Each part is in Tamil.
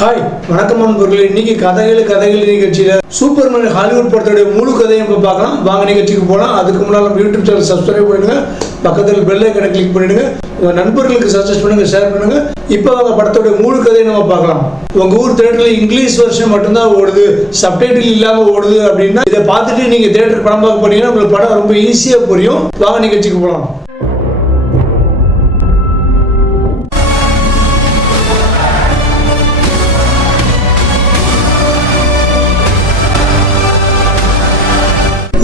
ஹாய் வணக்கம் நண்பர்களே. இன்னைக்கு கதைகள் நிகழ்ச்சியில் சூப்பர்மேன் ஹாலிவுட் படத்தோட முழு கதையை இப்போ பார்க்கலாம். வாங்க நிகழ்ச்சிக்கு போகலாம். அதுக்கு முன்னால் நம்ம யூடியூப் சேனல் சப்ஸ்கிரைப் பண்ணிடுங்க, பக்கத்தில் பெல் ஐக்கனை கிளிக் பண்ணிடுங்க, உங்கள் நண்பர்களுக்கு சஜஸ்ட் பண்ணுங்க, ஷேர் பண்ணுங்க. இப்போ அவங்க படத்தோட முழு கதையை நம்ம பார்க்கலாம். உங்கள் ஊர் தேட்டரில் இங்கிலீஷ் வெர்ஷன் மட்டும்தான் ஓடுது, சப்டைட்டில் இல்லாமல் ஓடுது அப்படின்னா இதை பார்த்துட்டு நீங்கள் தேட்டர் படம் பார்க்க போனீங்கன்னா உங்களுக்கு படம் ரொம்ப ஈஸியாக புரியும். வாங்க நிகழ்ச்சிக்கு போகலாம்.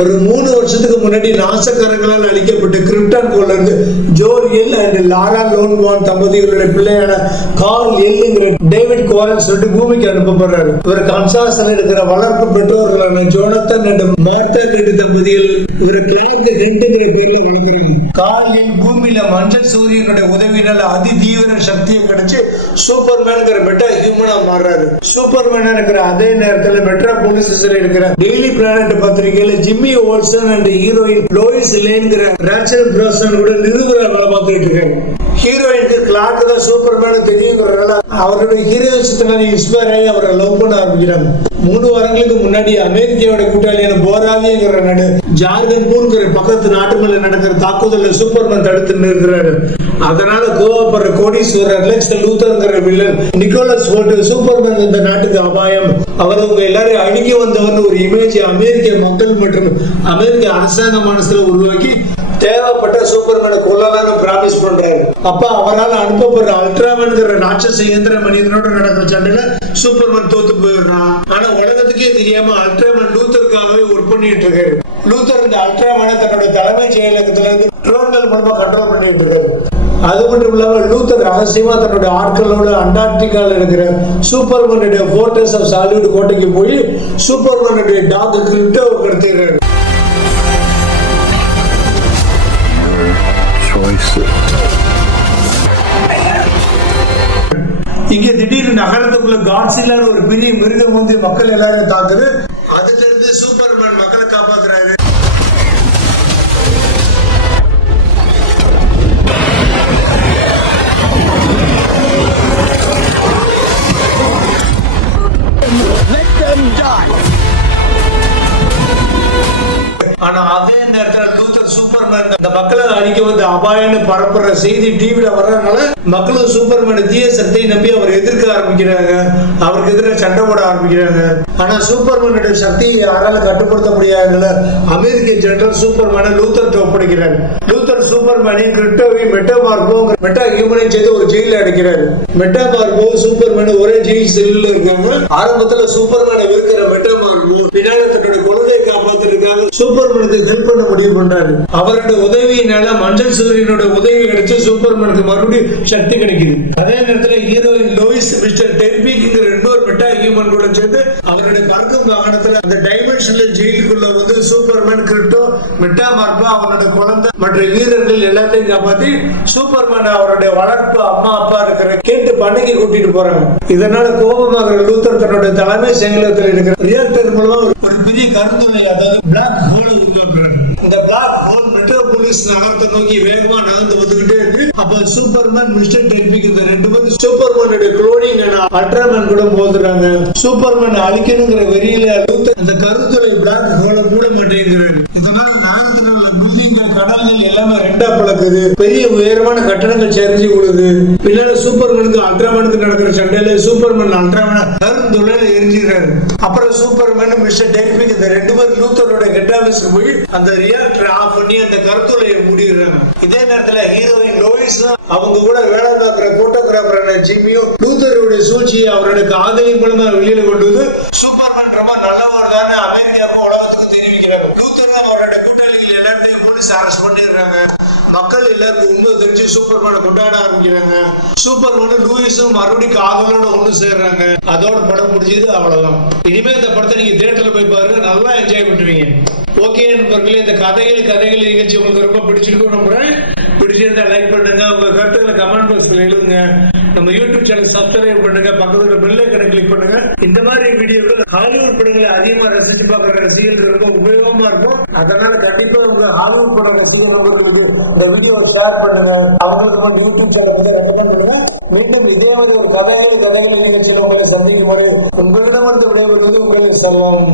ஒரு 3 வருஷத்துக்கு முன்னாடி நாசக்கரங்களால் அழிக்கப்பட்ட கிரிப்டான் கோல்ல இருந்து ஜோல் எல் அண்ட் லாரா லோன்வான் தம்பதிகளுடைய பிள்ளையான கார்ல் எல்ங்கிற டேவிட் கோரல் சொல்லிட்டு பூமிக்கு அனுப்பப்படுறாரு. இவர் கன்சாஸ்ல இருக்கிற வளர்ப்பு பெற்றோர்களான ஜோனத்தன் அண்ட் மார்த்தா கெட்டு தம்பதிகள் இவர் கிளார்க் ஹென்ட்ங்கிற பேர்ல வளர்க்குறாங்க. கார்ல் எல் பூமியில மஞ்சள் சூரியனுடைய உதவியினால அதி தீவிர சக்தியை கிடைச்சு சூப்பர்மேன்ங்கிற மெட்டா ஹியூமனா மாறுறாரு. சூப்பர்மேனா இருக்கிற அதே நேரத்தில் மெட்ரோபோலிஸ்ல இருக்கிற டெய்லி பிளானட் பத்திரிகையில Jimmy Olsen and heroine Lois லேன்ங்கிற ரேச்சல் பிரான்சன் கூட நிருபரா வேலை பார்த்துட்டு இருக்காங்க. ஹீரோயினுக்கு கிளார்க் தான் சூப்பர்மேன் தெரியுங்கிறதுனால அவருடைய ஹீரோயிசத்தினால இன்ஸ்பயர் ஆகி அவரை லவ் பண்ண ஆரம்பிக்கிறாங்க. 3 வாரங்களுக்கு முன்னாடி அமெரிக்காவோட கூட்டாளியான போராவியங்கிற நாடு ஜார்கன்பூர்ங்கிற பக்கத்து நாட்டு மேல நடக்கிற தாக்குதல சூப்பர்மேன் தடுத்து நிறுத்துறாரு. அதனால கோவப்படுற கோடீஸ்வரர் லெக்ஸ் லூத்தர்ங்கிற வில்லன் நிக்கோலஸ் ஹோல்ட் சூப்பர்மேன் இந்த நாட்டுக்கு அபாயம், அவங்க எல்லாரையும் அழிக்க வந்தவர்னு ஒரு இமேஜ் அமெரிக்க மக்கள் மற்றும் அமெரிக்க அரசாங்க மனசுல உருவாக்கி தேவைப்பட்ட சூப்பர்மேனை கொல்லலாம்னு பிராமிஸ் பண்றாரு. அப்ப அவரால் அனுப்பப்படுற அல்ட்ராமேன்ங்கிற ராட்சச இயந்திர மனிதனோட நடக்கிற சண்டையில சூப்பர்மேன் தோத்து போயிடுறான். ஆனா உலகத்துக்கே தெரியாம அல்ட்ராமேன் லூத்தருக்காகவே ஒர்க் பண்ணிட்டு இருக்காரு. லூத்தர் இந்த அல்ட்ராமேனை தன்னோட தலைமை செயலகத்துல இருந்து ட்ரோன்கள் மூலமா கண்ட்ரோல் பண்ணிட்டு இருக்காரு. அது மட்டும் இல்லாம லூத்தர் ரகசியமா தன்னுடைய ஆட்களோட அண்டார்டிகால இருக்கிற சூப்பர்மேனுடைய போர்ட்ரஸ் ஆஃப் சாலிவுட் கோட்டைக்கு போய் சூப்பர்மேனுடைய டாக் கிட்ட ஒரு எடுத்துக்கிறாரு. இங்க திடீர்னு நகரத்துக்குள்ள காட்ஸில்லான்னு ஒரு பெரிய மிருகம் வந்து மக்கள் எல்லாரும் தாக்குது. அதுல இருந்து சூப்பர்மேன் மக்களை காப்பாத்துறாரு. ஆனா அதே நேரத்தில் லூத்தர் சூப்பர்மேன் இந்த மக்களை அழிக்க வந்து அபாயம்னு பரப்புற செய்தி டிவில வர்றதுனால மக்களும் சூப்பர்மேன் தீய சக்தியை நம்பி அவர் எதிர்க்க ஆரம்பிக்கிறாங்க, அவருக்கு எதிராக சண்டை போட ஆரம்பிக்கிறாங்க. ஆனா சூப்பர்மேனுடைய சக்தியை யாரால கட்டுப்படுத்த முடியாதுல அமெரிக்க ஜெனரல் சூப்பர்மேனை லூத்தர் ஒப்படைக்கிறார். லூத்தர் சூப்பர்மேனையும் கிரிப்டோவையும் மெட்டா ஹியூமனையும் சேர்த்து ஒரு ஜெயில அடைக்கிறாரு. மெட்டா மார்போ சூப்பர்மேன் ஒரே ஜெயில் செல்லுல இருக்காங்க. ஆரம்பத்துல சூப்பர்மேனை இருக்கிற மெட்டா மார்போ பின்னால தன்னுடைய குழந்தையை காப்பாத்திருக்காங்க. சூப்பர்மேனுக்கு ஹெல்ப் பண்ண முடிவு பண்றாரு. அவருடைய உதவியினால மஞ்சள் சூரியனோட உதவி கிடைச்சு சூப்பர்மேனுக்கு மறுபடியும் சக்தி கிடைக்குது. அதே நேரத்துல ஹீரோயின் லோயிஸ் மிஸ்டர் டெர்பிங்கிற இன்னொரு மெட்டா ஹியூமன் கூட சேர்ந்து அவருடைய பறக்கும் வாகனத்துல அந்த டைமென்ஷனல் ஜெயிலுக்குள்ள வந்து சூப்பர்மேன் கிரிப்டோ மெட்டா மார்பா அவரோட குழந்தை மற்ற வீரர்கள் எல்லாத்தையும் காப்பாத்தி சூப்பர்மேன் அவருடைய வளர்ப்பு அம்மா அப்பா இருக்கிற கேட்டு பண்ணைக்கு கூட்டிட்டு போறாங்க. இதனால கோபமாகிற லூத்தர் தன்னுடைய தலைமை செயலகத்தில் இருக்கிற ரியாக்டர் மூலமா ஒரு பெரிய கருந்துளை அதாவது பிளாக் ஹோல் உருவாக்குறாரு. இந்த பிளாக் ஹோல் மெட்ரோபோலிஸ் நகரத்தை நோக்கி வேகமா நகர்ந்து வந்துகிட்டே இருக்கு. அப்ப சூப்பர்மேன் மிஸ்டர் டெர்பிக் இந்த 2 பேரும் சூப்பர்மேனுடைய குளோனிங் அல்ட்ராமேன் கூட மோதுறாங்க. சூப்பர்மேன் அழிக்கணுங்கிற வெறியில லூத்தர் இந்த கருந்துளை பிளாக் ஹோலை மூட மாட்டேங்கிறாரு. இதனால கடல்கள் எல்லாமே ரெண்டா பழக்குது. பெரிய உயரமான கட்டடங்கள் சரிஞ்சு விடுது. பின்னால சூப்பர்மேனுக்கு அல்ட்ராமேனுக்கு நடக்கிற சண்டையில சூப்பர்மேன் அல்ட்ராமேனை கருந்துளையில எரிஞ்சிடுறாரு. அப்புறம் சூப்பர்மேன் மிஸ்டர் டெர்பிக் இந்த 2 பேரும் லூத்தரோட ஹெட் ஆபீஸ்க்கு போய் அந்த ரியாக்டரை ஆஃப் பண்ணி அந்த கருத்துளையை மூடிடுறாங்க. இதே நேரத்துல ஹீரோயின் லோயிஸ் அவங்க கூட வேலை பார்க்கிற போட்டோகிராஃபரான ஜிம்மியும் லூத்தருடைய சூழ்ச்சியை அவருடைய காதலி மூலமா வெளியில கொண்டு வந்து சூப்பர்மேன் ரொம்ப நல்லவர் தானே அமெரிக்காவுக்கும் உலகத்துக்கு தெரிவிக்கிறாங்க. லூத்தர் அவருடைய கூட்டாளிகள் எல்லாத்தையும் போலீஸ் அரெஸ்ட் பண்ணிடுறாங்க. மக்கள் எல்லாருக்கும் உண்மை தெரிஞ்சு சூப்பர்மேனை கொண்டாட ஆரம்பிக்கிறாங்க. சூப்பர்மேன் லூயிஸும் மறுபடியும் காதலோட ஒண்ணு சேர்றாங்க. அதோட படம் முடிஞ்சது, அவ்வளவுதான். இனிமே இந்த படத்தை நீங்க தியேட்டர்ல போய் பாருங்க, நல்லா என்ஜாய் பண்ணுவீங்க. ஓகே நண்பர்களே, இந்த கதைகள் நிகழ்ச்சி உங்களுக்கு ரொம்ப பிடிச்சிருக்கும் நம்புறேன். பிடிச்சிருந்தா லைக் பண்ணுங்க, உங்க கருத்துக்களை கமெண்ட் பாக்ஸ்ல எழுதுங்க. நம்ம யூடியூப் சேனல் சப்ஸ்கிரைப் பண்ணுங்க, பக்கத்துல பெல் ஐக்கனை கிளிக் பண்ணுங்க. இந்த மாதிரி வீடியோக்கள் ஹாலிவுட் படங்களை அதிகமா ரசிச்சு பார்க்குற ரசிகர்களுக்கு ரொம்ப உபயோகமா இருக்கும். அதனால கண்டிப்பா உங்க ஹாலிவுட் படம் ரசிகர் நண்பர்களுக்கு இந்த வீடியோ ஷேர் பண்ணுங்க. அவங்களுக்கு யூடியூப் சேனல் ரெக்கமெண்ட் பண்ணுங்க. மீண்டும் இதே மாதிரி ஒரு கதைகள் நிகழ்ச்சியில் உங்களை சந்திக்கும் வரை உங்களிடமிருந்து விடைபெறுவது உங்கள் செல்வம்.